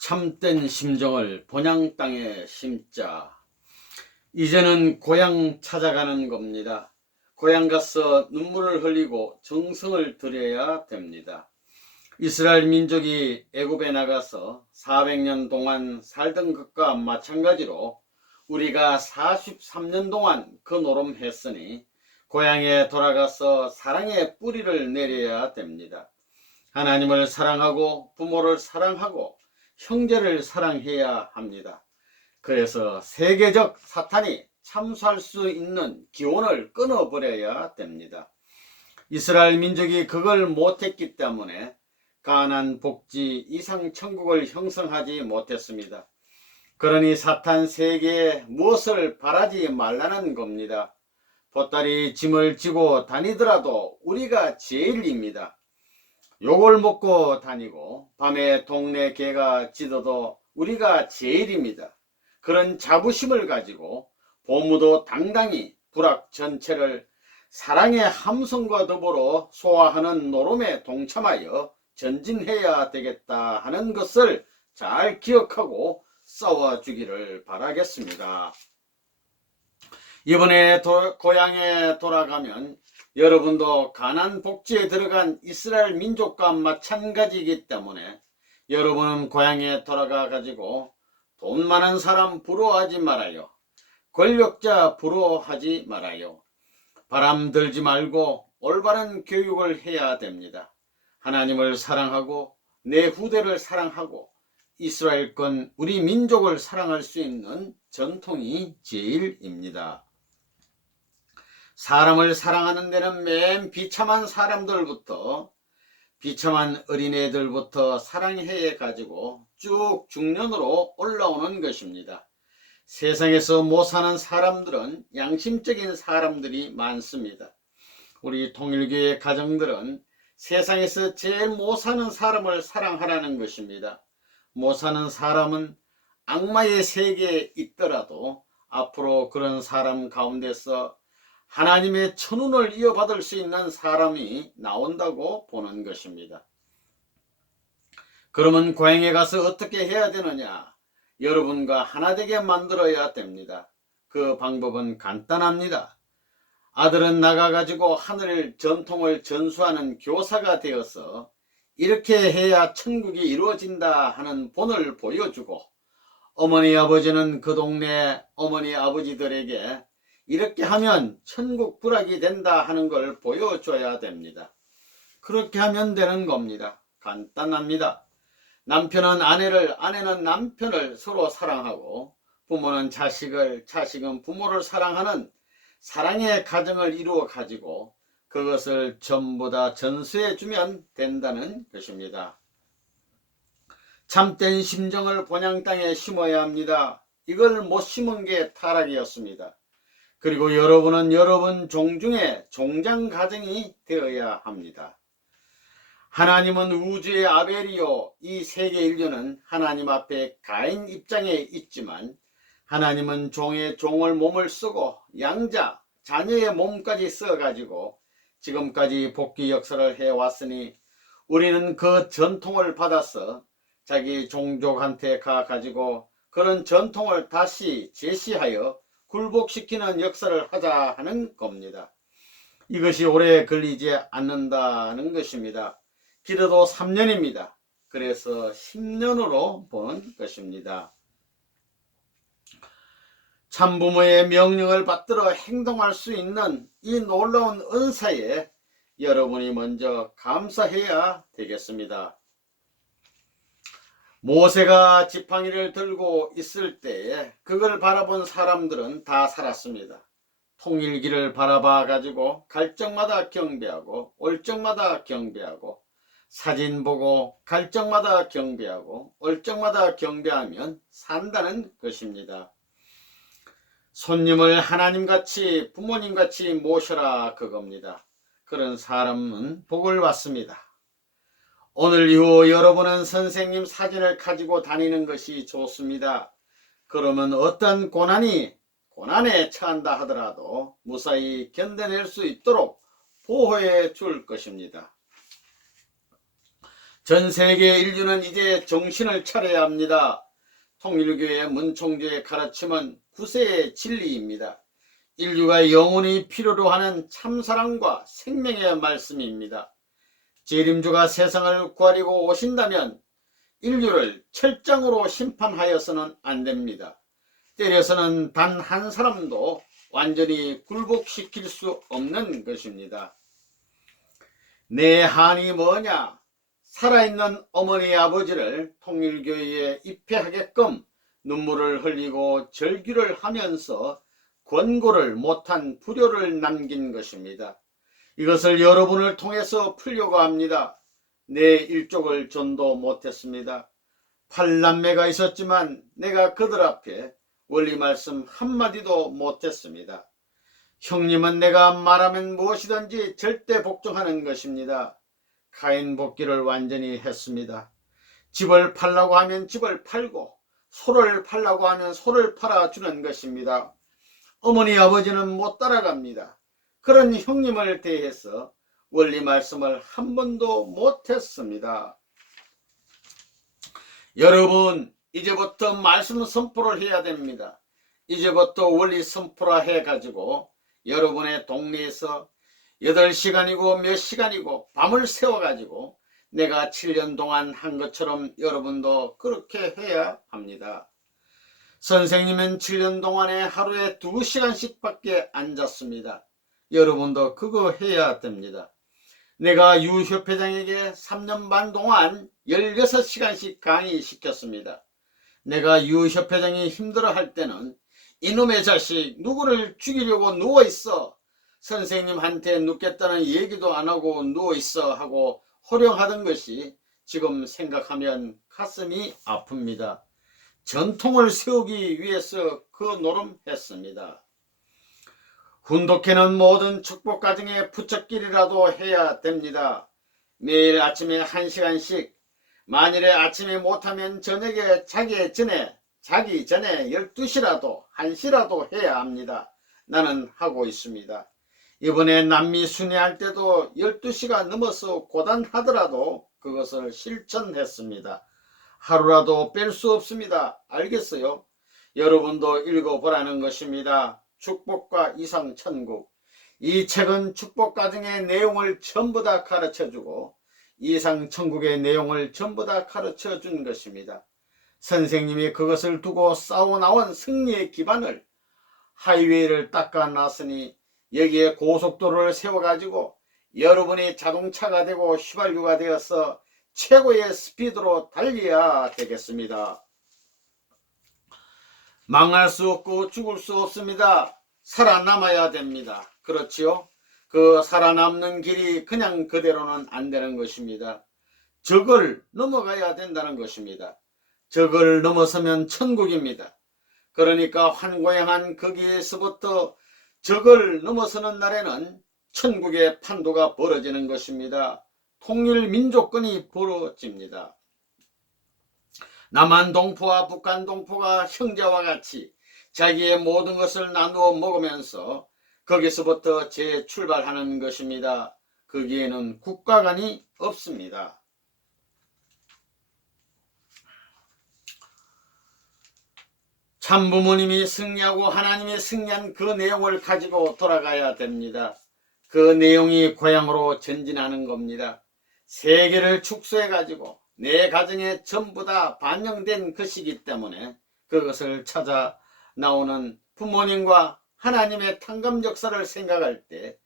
참된 심정을 본향 땅에 심자. 이제는 고향 찾아가는 겁니다. 고향 가서 눈물을 흘리고 정성을 들여야 됩니다. 이스라엘 민족이 애굽에 나가서 400년 동안 살던 것과 마찬가지로 우리가 43년 동안 그 노름했으니 고향에 돌아가서 사랑의 뿌리를 내려야 됩니다. 하나님을 사랑하고 부모를 사랑하고 형제를 사랑해야 합니다. 그래서 세계적 사탄이 참수할 수 있는 기원을 끊어버려야 됩니다. 이스라엘 민족이 그걸 못했기 때문에 가나안 복지 이상 천국을 형성하지 못했습니다. 그러니 사탄 세계에 무엇을 바라지 말라는 겁니다. 보따리 짐을 지고 다니더라도 우리가 제일입니다. 욕을 먹고 다니고 밤에 동네 개가 짖어도 우리가 제일입니다. 그런 자부심을 가지고 보무도 당당히 부락 전체를 사랑의 함성과 더불어 소화하는 노름에 동참하여 전진해야 되겠다 하는 것을 잘 기억하고 싸워주기를 바라겠습니다. 이번에 고향에 돌아가면 여러분도 가나안 복지에 들어간 이스라엘 민족과 마찬가지이기 때문에 여러분은 고향에 돌아가 가지고 돈 많은 사람 부러워하지 말아요. 권력자 부러워하지 말아요. 바람 들지 말고 올바른 교육을 해야 됩니다. 하나님을 사랑하고 내 후대를 사랑하고 이스라엘권 우리 민족을 사랑할 수 있는 전통이 제일입니다. 사람을 사랑하는 데는 맨 비참한 사람들부터 비참한 어린애들부터 사랑해 가지고 쭉 중년으로 올라오는 것입니다. 세상에서 못 사는 사람들은 양심적인 사람들이 많습니다. 우리 통일교회 가정들은 세상에서 제일 못 사는 사람을 사랑하라는 것입니다. 못 사는 사람은 악마의 세계에 있더라도 앞으로 그런 사람 가운데서 하나님의 천운을 이어받을 수 있는 사람이 나온다고 보는 것입니다. 그러면 고향에 가서 어떻게 해야 되느냐? 여러분과 하나 되게 만들어야 됩니다. 그 방법은 간단합니다. 아들은 나가가지고 하늘 전통을 전수하는 교사가 되어서 이렇게 해야 천국이 이루어진다 하는 본을 보여주고, 어머니 아버지는 그 동네 어머니 아버지들에게 이렇게 하면 천국 불락이 된다 하는 걸 보여줘야 됩니다. 그렇게 하면 되는 겁니다. 간단합니다. 남편은 아내를, 아내는 남편을 서로 사랑하고 부모는 자식을, 자식은 부모를 사랑하는 사랑의 가정을 이루어 가지고 그것을 전부 다 전수해 주면 된다는 것입니다. 참된 심정을 본향 땅에 심어야 합니다. 이걸 못 심은 게 타락이었습니다. 그리고 여러분은 여러분 종중에 종장 가정이 되어야 합니다. 하나님은 우주의 아벨이요, 이 세계 인류는 하나님 앞에 가인 입장에 있지만 하나님은 종의 종을 몸을 쓰고 양자, 자녀의 몸까지 써가지고 지금까지 복귀 역사를 해왔으니 우리는 그 전통을 받아서 자기 종족한테 가가지고 그런 전통을 다시 제시하여 굴복시키는 역사를 하자 하는 겁니다. 이것이 오래 걸리지 않는다는 것입니다. 길어도 3년입니다. 그래서 10년으로 보는 것입니다. 참부모의 명령을 받들어 행동할 수 있는 이 놀라운 은사에 여러분이 먼저 감사해야 되겠습니다. 모세가 지팡이를 들고 있을 때에 그걸 바라본 사람들은 다 살았습니다. 통일기를 바라봐 가지고 갈 적마다 경배하고 올 적마다 경배하고 사진 보고 갈 적마다 경배하고 올 적마다 경배하면 산다는 것입니다. 손님을 하나님같이 부모님같이 모셔라 그겁니다. 그런 사람은 복을 받습니다. 오늘 이후 여러분은 선생님 사진을 가지고 다니는 것이 좋습니다. 그러면 어떤 고난에 처한다 하더라도 무사히 견뎌낼 수 있도록 보호해 줄 것입니다. 전 세계 인류는 이제 정신을 차려야 합니다. 통일교회 문총주의 가르침은 구세의 진리입니다. 인류가 영원히 필요로 하는 참사랑과 생명의 말씀입니다. 재림주가 세상을 구하려고 오신다면 인류를 철장으로 심판하여서는 안 됩니다. 때려서는 단 한 사람도 완전히 굴복시킬 수 없는 것입니다. 내 한이 뭐냐? 살아있는 어머니 아버지를 통일교회에 입회하게끔 눈물을 흘리고 절규를 하면서 권고를 못한 불효를 남긴 것입니다. 이것을 여러분을 통해서 풀려고 합니다. 내 일족을 전도 못했습니다. 8남매가 있었지만 내가 그들 앞에 원리 말씀 한마디도 못했습니다. 형님은 내가 말하면 무엇이든지 절대 복종하는 것입니다. 가인 복귀를 완전히 했습니다. 집을 팔라고 하면 집을 팔고 소를 팔라고 하면 소를 팔아주는 것입니다. 어머니 아버지는 못 따라갑니다. 그런 형님을 대해서 원리 말씀을 한 번도 못했습니다. 여러분, 이제부터 말씀 선포를 해야 됩니다. 이제부터 원리 선포라 해가지고 여러분의 동네에서 8시간이고 몇 시간이고 밤을 새워가지고 내가 7년 동안 한 것처럼 여러분도 그렇게 해야 합니다. 선생님은 7년 동안에 하루에 2시간씩 밖에 안 잤습니다. 여러분도 그거 해야 됩니다. 내가 유협회장에게 3년 반 동안 16시간씩 강의시켰습니다. 내가 유협회장이 힘들어할 때는 이놈의 자식 누구를 죽이려고 누워있어, 선생님한테 눕겠다는 얘기도 안하고 누워있어 하고 호령하던 것이 지금 생각하면 가슴이 아픕니다. 전통을 세우기 위해서 그 노름했습니다. 훈독회는 모든 축복가정의 부처길이라도 해야 됩니다. 매일 아침에 1시간씩, 만일에 아침에 못하면 저녁에 자기 전에 12시라도 1시라도 해야 합니다. 나는 하고 있습니다. 이번에 남미 순회할 때도 12시가 넘어서 고단하더라도 그것을 실천했습니다. 하루라도 뺄 수 없습니다. 알겠어요? 여러분도 읽어보라는 것입니다. 축복과 이상천국. 이 책은 축복가정의 내용을 전부 다 가르쳐주고 이상천국의 내용을 전부 다 가르쳐준 것입니다. 선생님이 그것을 두고 싸워나온 승리의 기반을 하이웨이를 닦아놨으니 여기에 고속도로를 세워가지고 여러분이 자동차가 되고 휘발유가 되어서 최고의 스피드로 달려야 되겠습니다. 망할 수 없고 죽을 수 없습니다. 살아남아야 됩니다. 그렇지요? 그 살아남는 길이 그냥 그대로는 안 되는 것입니다. 적을 넘어가야 된다는 것입니다. 적을 넘어서면 천국입니다. 그러니까 환고양한 거기에서부터 적을 넘어서는 날에는 천국의 판도가 벌어지는 것입니다. 통일민족권이 벌어집니다. 남한 동포와 북한 동포가 형제와 같이 자기의 모든 것을 나누어 먹으면서 거기서부터 재출발하는 것입니다. 거기에는 국가관이 없습니다. 참부모님이 승리하고 하나님이 승리한 그 내용을 가지고 돌아가야 됩니다. 그 내용이 고향으로 전진하는 겁니다. 세계를 축소해 가지고 내 가정에 전부 다 반영된 것이기 때문에 그것을 찾아 나오는 부모님과 하나님의 탕감 역사를 생각할 때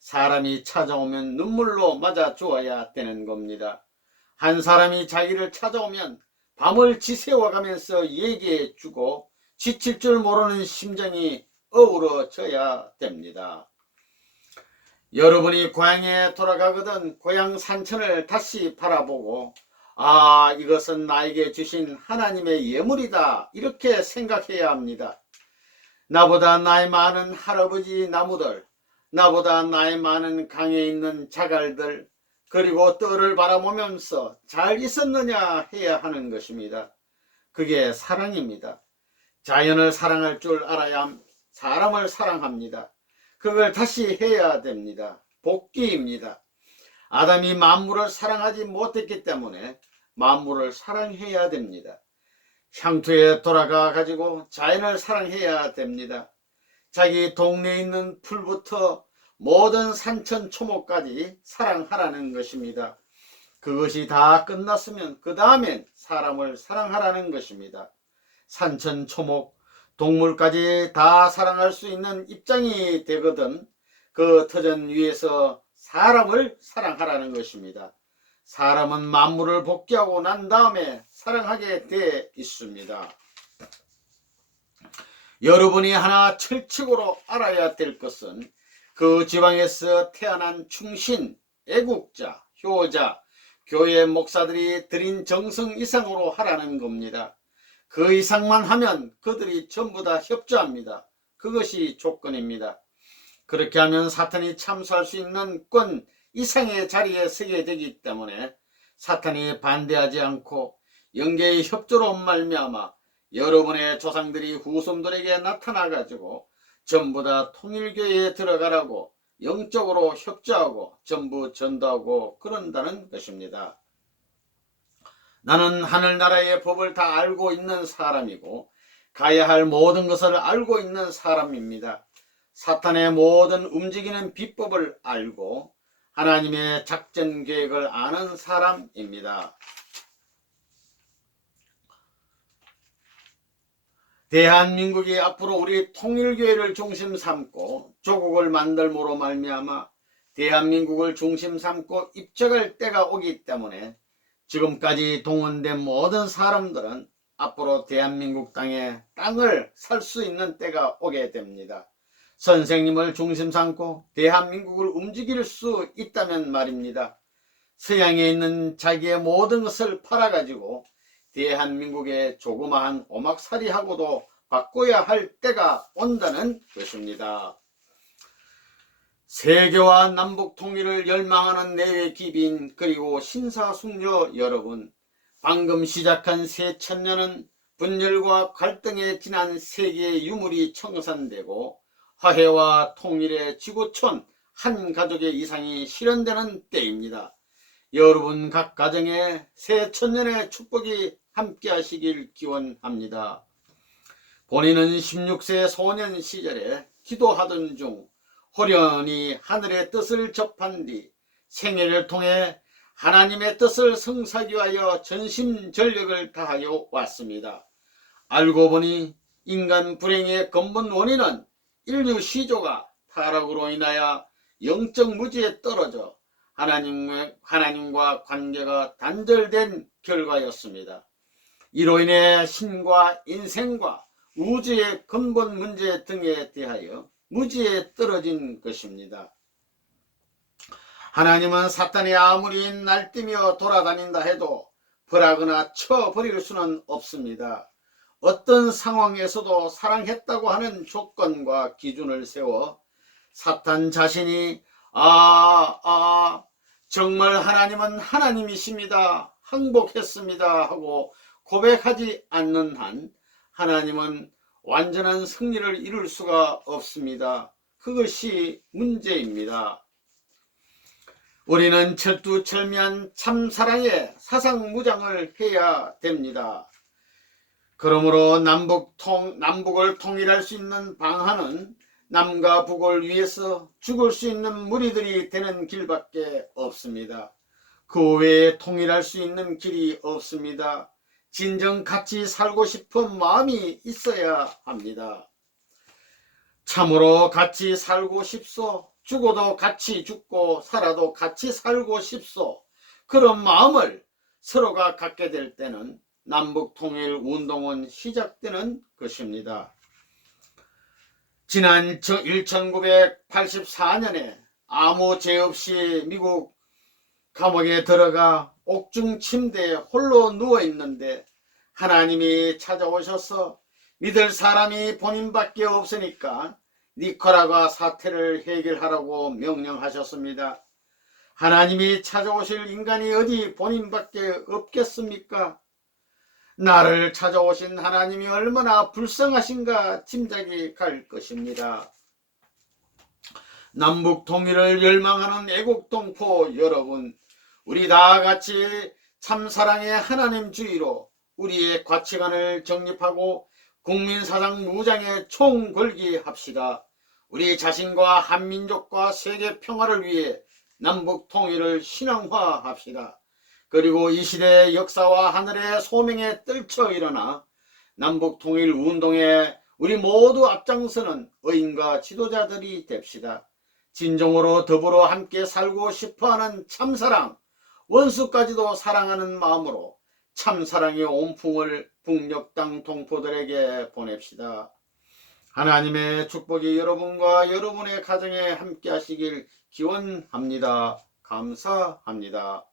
사람이 찾아오면 눈물로 맞아 주어야 되는 겁니다. 한 사람이 자기를 찾아오면 밤을 지새워가면서 얘기해 주고 지칠 줄 모르는 심정이 어우러져야 됩니다. 여러분이 고향에 돌아가거든 고향 산천을 다시 바라보고 아, 이것은 나에게 주신 하나님의 예물이다 이렇게 생각해야 합니다. 나보다 나이 많은 할아버지 나무들, 나보다 나이 많은 강에 있는 자갈들, 그리고 뜰을 바라보면서 잘 있었느냐 해야 하는 것입니다. 그게 사랑입니다. 자연을 사랑할 줄 알아야 사람을 사랑합니다. 그걸 다시 해야 됩니다. 복귀입니다. 아담이 만물을 사랑하지 못했기 때문에 만물을 사랑해야 됩니다. 향토에 돌아가 가지고 자연을 사랑해야 됩니다. 자기 동네에 있는 풀부터 모든 산천초목까지 사랑하라는 것입니다. 그것이 다 끝났으면 그 다음엔 사람을 사랑하라는 것입니다. 산천초목, 동물까지 다 사랑할 수 있는 입장이 되거든 그 터전 위에서 사람을 사랑하라는 것입니다. 사람은 만물을 복귀하고 난 다음에 사랑하게 돼 있습니다. 여러분이 하나 철칙으로 알아야 될 것은 그 지방에서 태어난 충신, 애국자, 효자, 교회 목사들이 드린 정성 이상으로 하라는 겁니다. 그 이상만 하면 그들이 전부 다 협조합니다. 그것이 조건입니다. 그렇게 하면 사탄이 참수할 수 있는 권 이상의 자리에 서게 되기 때문에 사탄이 반대하지 않고 영계의 협조로 말미암아 여러분의 조상들이 후손들에게 나타나 가지고 전부 다 통일교회에 들어가라고 영적으로 협조하고 전부 전도하고 그런다는 것입니다. 나는 하늘나라의 법을 다 알고 있는 사람이고 가야 할 모든 것을 알고 있는 사람입니다. 사탄의 모든 움직이는 비법을 알고 하나님의 작전 계획을 아는 사람입니다. 대한민국이 앞으로 우리 통일교회를 중심 삼고 조국을 만들므로 말미암아 대한민국을 중심 삼고 입적할 때가 오기 때문에 지금까지 동원된 모든 사람들은 앞으로 대한민국 땅에 땅을 살 수 있는 때가 오게 됩니다. 선생님을 중심 삼고 대한민국을 움직일 수 있다면 말입니다. 서양에 있는 자기의 모든 것을 팔아가지고 대한민국의 조그마한 오막살이하고도 바꿔야 할 때가 온다는 것입니다. 세계와 남북 통일을 열망하는 내외 기빈 그리고 신사숙녀 여러분, 방금 시작한 새 천년은 분열과 갈등에 지난 세계의 유물이 청산되고 화해와 통일의 지구촌 한 가족의 이상이 실현되는 때입니다. 여러분 각 가정에 새 천년의 축복이 함께 하시길 기원합니다. 본인은 16세 소년 시절에 기도하던 중 호련히 하늘의 뜻을 접한 뒤 생애를 통해 하나님의 뜻을 성사하여 전심전력을 다하여 왔습니다. 알고 보니 인간 불행의 근본 원인은 인류 시조가 타락으로 인하여 영적 무지에 떨어져 하나님과 관계가 단절된 결과였습니다. 이로 인해 신과 인생과 우주의 근본 문제 등에 대하여 무지에 떨어진 것입니다. 하나님은 사탄이 아무리 날뛰며 돌아다닌다 해도 벌하거나 쳐버릴 수는 없습니다. 어떤 상황에서도 사랑했다고 하는 조건과 기준을 세워 사탄 자신이 정말 하나님은 하나님이십니다, 항복했습니다 하고 고백하지 않는 한 하나님은 완전한 승리를 이룰 수가 없습니다. 그것이 문제입니다. 우리는 철두철미한 참사랑의 사상무장을 해야 됩니다. 그러므로 남북을 통일할 수 있는 방안은 남과 북을 위해서 죽을 수 있는 무리들이 되는 길밖에 없습니다. 그 외에 통일할 수 있는 길이 없습니다. 진정 같이 살고 싶은 마음이 있어야 합니다. 참으로 같이 살고 싶소. 죽어도 같이 죽고 살아도 같이 살고 싶소. 그런 마음을 서로가 갖게 될 때는 남북통일운동은 시작되는 것입니다. 지난 1984년에 아무 죄 없이 미국 감옥에 들어가 옥중 침대에 홀로 누워있는데 하나님이 찾아오셔서 믿을 사람이 본인밖에 없으니까 니카라과 사태를 해결하라고 명령하셨습니다. 하나님이 찾아오실 인간이 어디 본인밖에 없겠습니까? 나를 찾아오신 하나님이 얼마나 불쌍하신가 짐작이 갈 것입니다. 남북 통일을 열망하는 애국 동포 여러분, 우리 다 같이 참사랑의 하나님주의로 우리의 가치관을 정립하고 국민사상 무장에 총궐기합시다. 우리 자신과 한민족과 세계 평화를 위해 남북 통일을 신앙화합시다. 그리고 이 시대의 역사와 하늘의 소명에 떨쳐 일어나 남북 통일 운동에 우리 모두 앞장서는 의인과 지도자들이 됩시다. 진정으로 더불어 함께 살고 싶어하는 참사랑, 원수까지도 사랑하는 마음으로 참사랑의 온풍을 북녘 땅 동포들에게 보냅시다. 하나님의 축복이 여러분과 여러분의 가정에 함께 하시길 기원합니다. 감사합니다.